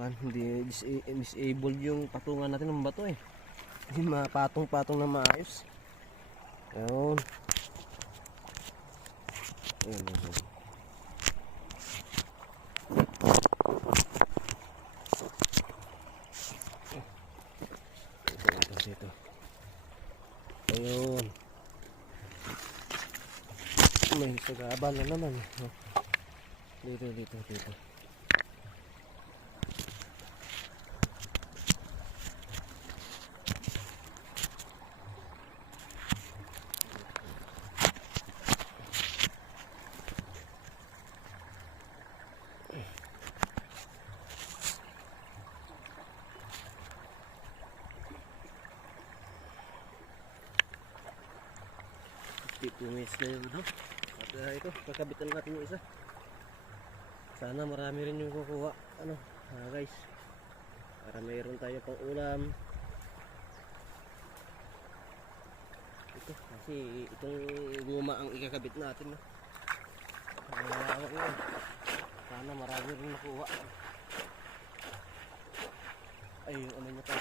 hindi disabled yung patungan natin ng bato eh. Hindi mapatong-patong na maayos. Ayun. Ayun. Ito. Ayun. May sagabal na naman. Dito. Pumis na yun, no? At ito, kakabitan natin yung isa. Sana marami rin yung kukuha. Guys, para mayroon tayo pang ulam. Ito, kasi itong guma ang ikakabit natin, no? Sana marami rin nakuha. Ay, yung ano nyo pa.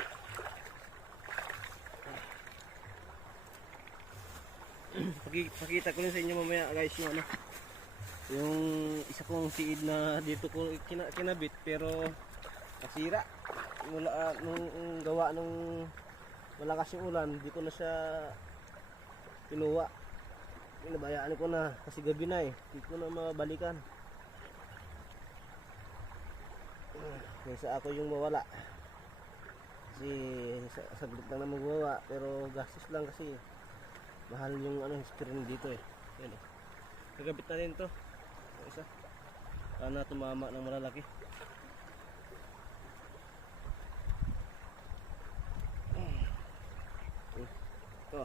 Pakita ko rin sa inyo mamaya guys yung isa kong seed na dito ko kinabit pero nasira mula nung gawa nung malakas yung ulan. Di ko na siya kinuha, pinabayaan ko na kasi gabi na di ko na mabalikan kaysa ako yung mawala kasi saglit lang na magawa pero gastos lang kasi mahal yung screen dito Yan Kagabit na rin to. Isa. Sana tumama ng malalaki. Ito.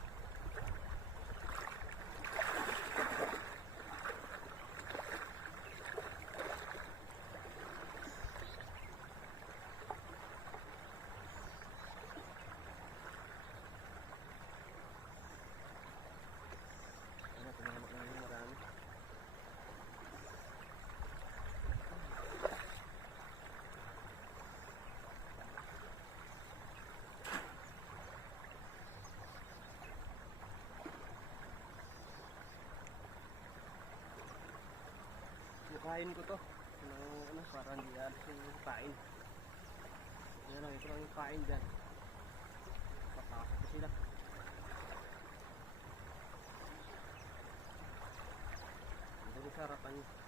Kain ko to para hindi alis yung kain. Yan lang, ito lang yung kain dyan. Papasok ko sila. Ito yung sarapan niya.